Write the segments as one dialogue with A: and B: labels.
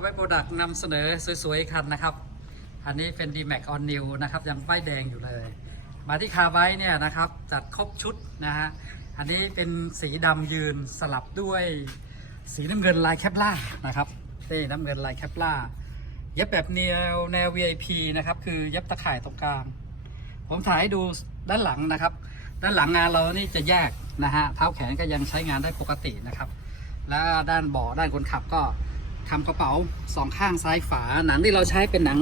A: ไว้โปรดักต์นำเสนอสวยๆคันนะครับ อันนี้เป็น D-Max On New นะครับ ยังป้ายแดงอยู่เลย มาที่คาร์ไบเนี่ยนะครับ จัดครบชุดนะฮะ อันนี้เป็นสีดำยืนสลับด้วยสีน้ำเงินลายแคปล่านะครับนี่น้ำเงินลายแคปล่าเย็บแบบแนวแนว VIP นะครับ คือเย็บตะข่ายตรงกลาง ผมถ่ายให้ดูด้านหลังนะครับ ด้านหลังงานเรานี่จะแยกนะฮะเท้าแขนก็ยังใช้งานได้ปกตินะครับ แล้วด้านเบาะด้านคนขับก็ ทำกระเป๋าสองข้างซ้ายฝา หนังที่เราใช้เป็นหนัง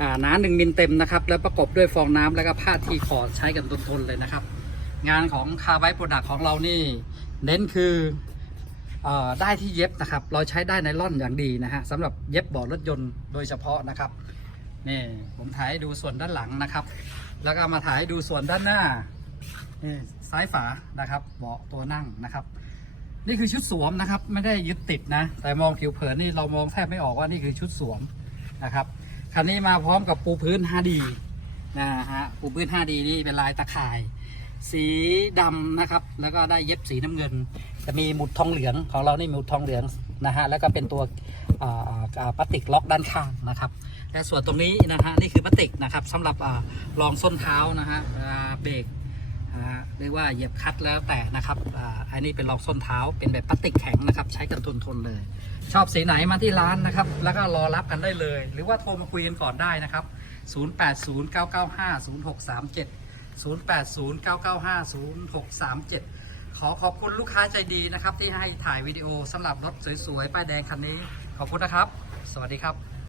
A: อ่าหนาหนึ่งมิลเต็มนะครับ แล้วประกบด้วยฟองน้ำแล้วก็ผ้าทีคอร์ดใช้กันทนๆเลยนะครับ งานของคาร์ไบโปรดักของเรานี่ เน้นคืออได้ที่เย็บนะครับ เราใช้ได้ไนล่อนอย่างดีนะฮะสำหรับเย็บเบาะรถยนต์โดยเฉพาะนะครับนี่ผมถ่ายดูส่วนด้านหลังนะครับ แล้วก็มาถ่ายดูส่วนด้านหน้านี่ซ้ายฝานะครับเบาะตัวนั่งนะครับ นี่คือชุดสวมนะครับ ไม่ได้ยึดติดนะ แต่มองผิวเผินนี่เรามองแทบไม่ออกว่านี่คือชุดสวมนะครับคันนี้มาพร้อมกับปูพื้น 5D นะฮะปูพื้น 5D นี่เป็นลายตะข่าย สีดำนะครับ แล้วก็ได้เย็บสีน้ำเงิน จะมีหมุดทองเหลืองของเรานี่หมุดทองเหลืองนะฮะแล้วก็เป็นตัวพลาสติกล็อกด้านข้างนะครับและส่วนตรงนี้นะฮะนี่คือพลาสติกนะครับสำหรับรองส้นเท้านะฮะเบรก เรียกว่าเหยียบคัดแล้วแต่นะครับอันนี้เป็นรองส้นเท้าเป็นแบบพลาสติกแข็งนะครับ ใช้กันทนทนเลย ชอบสีไหนมาที่ร้านนะครับ แล้วก็รอรับกันได้เลย หรือว่าโทรมาคุยกันก่อนได้นะครับ 0809950637 0809950637 ขอขอบคุณลูกค้าใจดีนะครับ ที่ให้ถ่ายวิดีโอสำหรับรถสวยๆป้ายแดงคันนี้ ขอบคุณนะครับ สวัสดีครับ